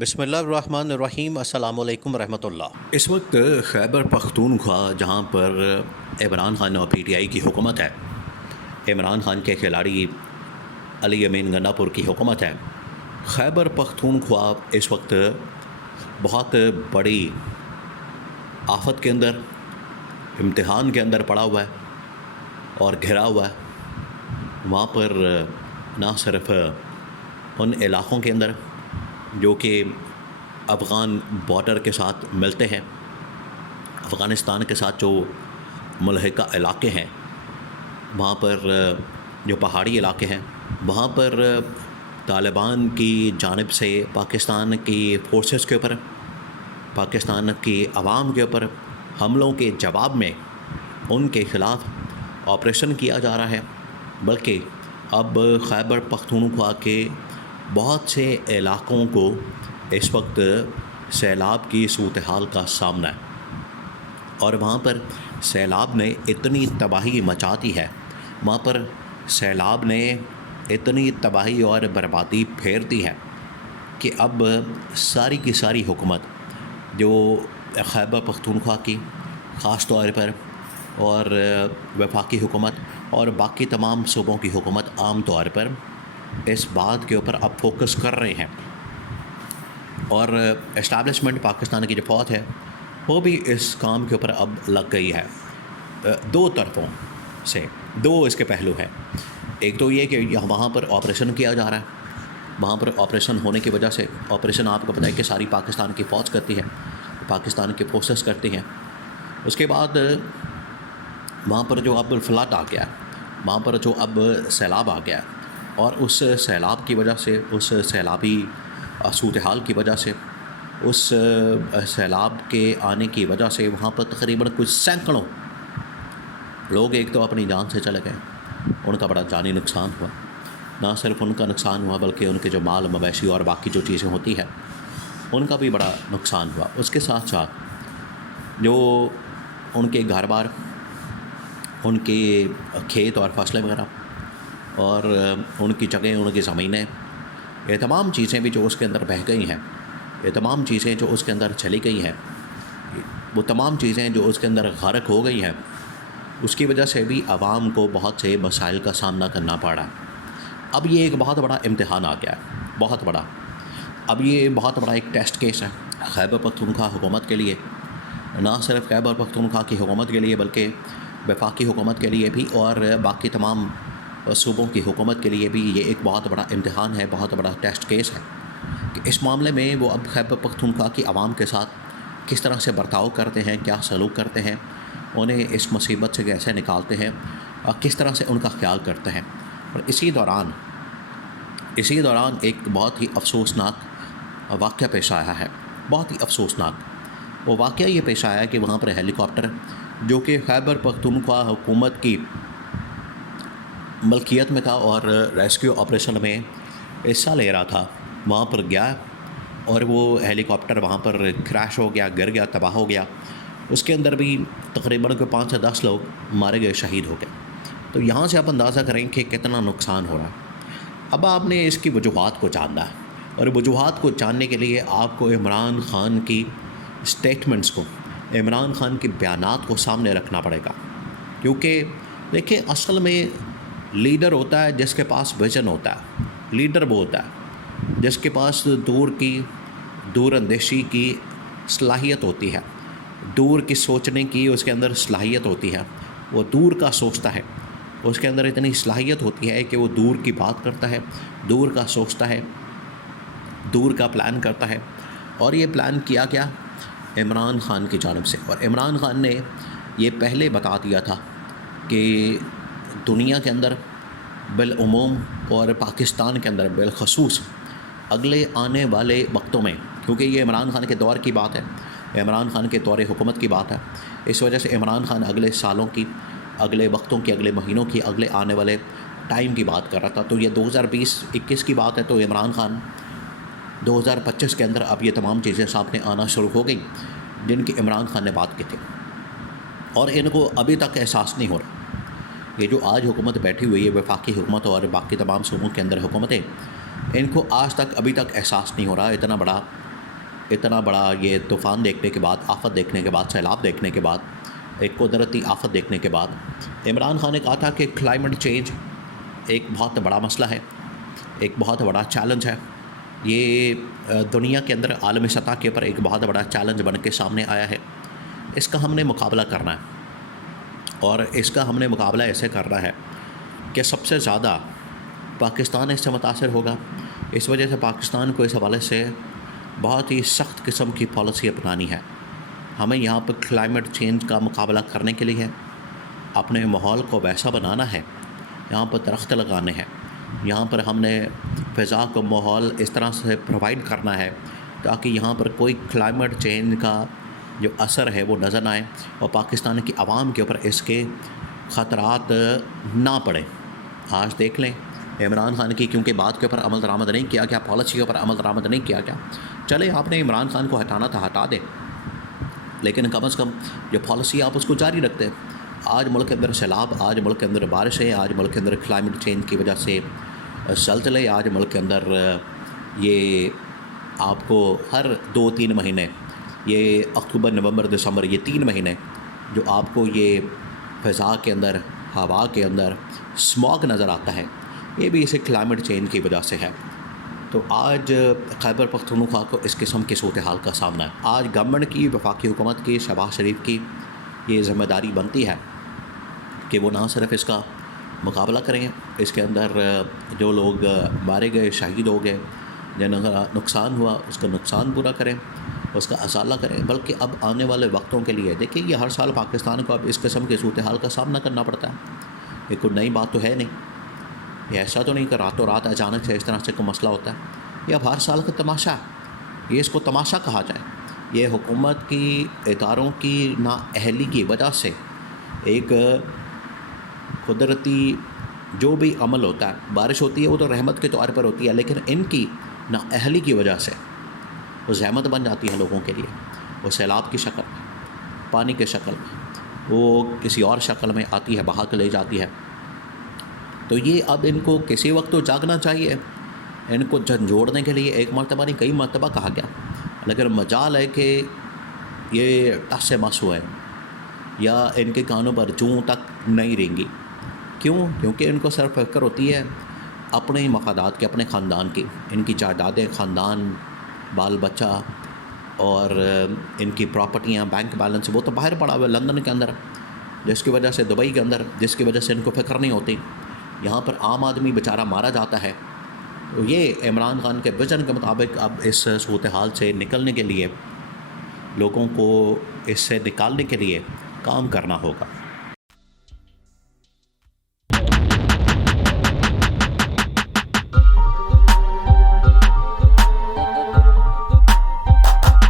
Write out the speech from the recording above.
بسم اللہ الرحمن الرحیم، السلام علیکم ورحمۃ اللہ۔ اس وقت خیبر پختونخوا جہاں پر عمران خان اور پی ٹی آئی کی حکومت ہے، عمران خان کے کھلاڑی علی امین گنہ پور کی حکومت ہے، خیبر پختونخوا اس وقت بہت بڑی آفت کے اندر، امتحان کے اندر پڑا ہوا ہے اور گھرا ہوا ہے۔ وہاں پر نہ صرف ان علاقوں کے اندر جو کہ افغان بارڈر کے ساتھ ملتے ہیں، افغانستان کے ساتھ جو ملحقہ علاقے ہیں، وہاں پر جو پہاڑی علاقے ہیں، وہاں پر طالبان کی جانب سے پاکستان کی فورسز کے اوپر، پاکستان کی عوام کے اوپر حملوں کے جواب میں ان کے خلاف آپریشن کیا جا رہا ہے، بلکہ اب خیبر پختونخوا کے بہت سے علاقوں کو اس وقت سیلاب کی صورتحال کا سامنا ہے، اور وہاں پر سیلاب نے اتنی تباہی مچا دی ہے، وہاں پر سیلاب نے اتنی تباہی اور بربادی پھیر دی ہے کہ اب ساری کی ساری حکومت جو خیبر پختونخوا کی خاص طور پر اور وفاقی حکومت اور باقی تمام صوبوں کی حکومت عام طور پر اس بات کے اوپر اب فوکس کر رہے ہیں، اور اسٹیبلشمنٹ پاکستان کی جو فوج ہے وہ بھی اس کام کے اوپر اب لگ گئی ہے۔ دو طرفوں سے دو اس کے پہلو ہیں۔ ایک تو یہ کہ وہاں پر آپریشن کیا جا رہا ہے، وہاں پر آپریشن ہونے کی وجہ سے، آپریشن آپ کو پتہ ہے کہ ساری پاکستان کی فوج کرتی ہے، پاکستان کی فورسز کرتی ہیں۔ اس کے بعد وہاں پر جو اب فلڈ آ گیا، وہاں پر جو اب سیلاب آ گیا، اور اس سیلاب کی وجہ سے، اس سیلابی صورتحال کی وجہ سے، اس سیلاب کے آنے کی وجہ سے وہاں پر تقریباً کچھ سینکڑوں لوگ ایک تو اپنی جان سے چلے گئے، ان کا بڑا جانی نقصان ہوا۔ نہ صرف ان کا نقصان ہوا بلکہ ان کے جو مال مویشی اور باقی جو چیزیں ہوتی ہیں ان کا بھی بڑا نقصان ہوا۔ اس کے ساتھ ساتھ جو ان کے گھر بار، ان کے کھیت اور فصلیں وغیرہ، اور ان کی جگہیں، ان کی زمینیں، یہ تمام چیزیں بھی جو اس کے اندر بہہ گئی ہیں، یہ تمام چیزیں جو اس کے اندر چلی گئی ہیں، وہ تمام چیزیں جو اس کے اندر غرق ہو گئی ہیں، اس کی وجہ سے بھی عوام کو بہت سے مسائل کا سامنا کرنا پڑا۔ اب یہ ایک بہت بڑا امتحان آ گیا ہے، بہت بڑا۔ اب یہ بہت بڑا ایک ٹیسٹ کیس ہے خیبر پختونخوا حکومت کے لیے، نہ صرف خیبر پختونخوا کی حکومت کے لیے بلکہ وفاقی حکومت کے لیے بھی، اور باقی تمام صوبوں کی حکومت کے لیے بھی یہ ایک بہت بڑا امتحان ہے، بہت بڑا ٹیسٹ کیس ہے کہ اس معاملے میں وہ اب خیبر پختونخوا کی عوام کے ساتھ کس طرح سے برتاؤ کرتے ہیں، کیا سلوک کرتے ہیں، انہیں اس مصیبت سے کیسے نکالتے ہیں، اور کس طرح سے ان کا خیال کرتے ہیں۔ اور اسی دوران ایک بہت ہی افسوسناک واقعہ پیش آیا ہے، بہت ہی افسوسناک۔ وہ واقعہ یہ پیش آیا کہ وہاں پر ہیلی کاپٹر جو کہ خیبر پختونخوا حکومت کی ملکیت میں تھا اور ریسکیو آپریشن میں حصہ لے رہا تھا، وہاں پر گیا، اور وہ ہیلی کاپٹر وہاں پر کریش ہو گیا، گر گیا، تباہ ہو گیا۔ اس کے اندر بھی تقریباً 5 سے 10 لوگ مارے گئے، شہید ہو گئے۔ تو یہاں سے آپ اندازہ کریں کہ کتنا نقصان ہو رہا ہے۔ اب آپ نے اس کی وجوہات کو جاننا ہے، اور وجوہات کو جاننے کے لیے آپ کو عمران خان کی سٹیٹمنٹس کو، عمران خان کے بیانات کو سامنے رکھنا پڑے گا، کیونکہ دیکھیں اصل میں لیڈر ہوتا ہے جس کے پاس ویژن ہوتا ہے، لیڈر وہ ہوتا ہے جس کے پاس دور اندیشی کی صلاحیت ہوتی ہے، دور کی سوچنے کی اس کے اندر صلاحیت ہوتی ہے، وہ دور کا سوچتا ہے، اس کے اندر اتنی صلاحیت ہوتی ہے کہ وہ دور کی بات کرتا ہے، دور کا سوچتا ہے، دور کا پلان کرتا ہے۔ اور یہ پلان کیا گیا عمران خان کی جانب سے، اور عمران خان نے یہ پہلے بتا دیا تھا کہ دنیا کے اندر بالعموم اور پاکستان کے اندر بالخصوص اگلے آنے والے وقتوں میں، کیونکہ یہ عمران خان کے دور کی بات ہے، عمران خان کے دور حکومت کی بات ہے، اس وجہ سے عمران خان اگلے سالوں کی، اگلے وقتوں کی، اگلے مہینوں کی، اگلے آنے والے ٹائم کی بات کر رہا تھا۔ تو یہ 2020-21 کی بات ہے، تو عمران خان 2025 کے اندر اب یہ تمام چیزیں سامنے آنا شروع ہو گئیں جن کی عمران خان نے بات کی تھی، اور ان کو ابھی تک احساس نہیں ہو رہا۔ یہ جو آج حکومت بیٹھی ہوئی ہے، وفاقی حکومت اور باقی تمام صوبوں کے اندر حکومتیں، ان کو آج تک ابھی تک احساس نہیں ہو رہا اتنا بڑا اتنا بڑا یہ طوفان دیکھنے کے بعد، آفت دیکھنے کے بعد، سیلاب دیکھنے کے بعد، ایک قدرتی آفت دیکھنے کے بعد عمران خان نے کہا تھا کہ کلائمیٹ چینج ایک بہت بڑا مسئلہ ہے، ایک بہت بڑا چیلنج ہے، یہ دنیا کے اندر عالمی سطح کے اوپر ایک بہت بڑا چیلنج بن کے سامنے آیا ہے، اس کا ہم نے مقابلہ کرنا ہے، اور اس کا ہم نے مقابلہ ایسے کرنا ہے کہ سب سے زیادہ پاکستان اس سے متاثر ہوگا۔ اس وجہ سے پاکستان کو اس حوالے سے بہت ہی سخت قسم کی پالیسی اپنانی ہے۔ ہمیں یہاں پر کلائمیٹ چینج کا مقابلہ کرنے کے لیے اپنے ماحول کو ویسا بنانا ہے، یہاں پر درخت لگانے ہیں، یہاں پر ہم نے فضا کو ماحول اس طرح سے پرووائڈ کرنا ہے تاکہ یہاں پر کوئی کلائمیٹ چینج کا جو اثر ہے وہ نظر نہ آئے اور پاکستان کی عوام کے اوپر اس کے خطرات نہ پڑیں۔ آج دیکھ لیں عمران خان کی کیونکہ بات کے اوپر عمل درآمد نہیں کیا گیا، پالیسی کے اوپر عمل درآمد نہیں کیا گیا، چلے آپ نے عمران خان کو ہٹانا تھا ہٹا دیں، لیکن کم از کم جو پالیسی آپ اس کو جاری رکھتے ہیں۔ آج ملک کے اندر سیلاب، آج ملک کے اندر بارشیں، آج ملک کے اندر کلائمیٹ چینج کی وجہ سے زلزلے، آج ملک کے اندر یہ آپ کو ہر 2-3 مہینے، یہ اکتوبر، نومبر، دسمبر، یہ 3 مہینے جو آپ کو یہ فضا کے اندر، ہوا کے اندر اسموگ نظر آتا ہے، یہ بھی اسے کلائمیٹ چینج کی وجہ سے ہے۔ تو آج خیبر پختونخوا کو اس قسم کی صورتحال کا سامنا ہے۔ آج گورنمنٹ کی، وفاقی حکومت کی، شہباز شریف کی یہ ذمہ داری بنتی ہے کہ وہ نہ صرف اس کا مقابلہ کریں، اس کے اندر جو لوگ مارے گئے، شہید ہو گئے، جن کا نقصان ہوا، اس کا نقصان پورا کریں، اس کا ازالہ کریں، بلکہ اب آنے والے وقتوں کے لیے دیکھیں یہ ہر سال پاکستان کو اب اس قسم کی صورتحال کا سامنا کرنا پڑتا ہے۔ یہ کوئی نئی بات تو ہے نہیں، یہ ایسا تو نہیں کہ راتوں رات اچانک سے اس طرح سے کوئی مسئلہ ہوتا ہے، یہ اب ہر سال کا تماشا ہے، یہ اس کو تماشا کہا جائے۔ یہ حکومت کی اداروں کی نااہلی کی وجہ سے ایک قدرتی جو بھی عمل ہوتا ہے، بارش ہوتی ہے وہ تو رحمت کے طور پر ہوتی ہے، لیکن ان کی نااہلی کی وجہ سے وہ زحمت بن جاتی ہے لوگوں کے لیے، وہ سیلاب کی شکل میں، پانی کے شکل میں، وہ کسی اور شکل میں آتی ہے، بہا کے لے جاتی ہے۔ تو یہ اب ان کو کسی وقت تو جاگنا چاہیے، ان کو جھنجھوڑنے کے لیے ایک مرتبہ نہیں کئی مرتبہ کہا گیا، لیکن مجال ہے کہ یہ ٹس سے مس ہوئے یا ان کے کانوں پر جوں تک نہیں رینگی۔ کیوں؟ کیونکہ ان کو صرف فکر ہوتی ہے اپنے مفادات کی، اپنے خاندان کی، ان کی جائیدادیں، خاندان، بال بچہ اور ان کی پراپرٹیاں، بینک بیلنس، وہ تو باہر پڑا ہوا ہے لندن کے اندر، جس کی وجہ سے دبئی کے اندر، جس کی وجہ سے ان کو فکر نہیں ہوتی۔ یہاں پر عام آدمی بیچارہ مارا جاتا ہے۔ تو یہ عمران خان کے وژن کے مطابق اب اس صورتحال سے نکلنے کے لیے، لوگوں کو اس سے نکالنے کے لیے کام کرنا ہوگا۔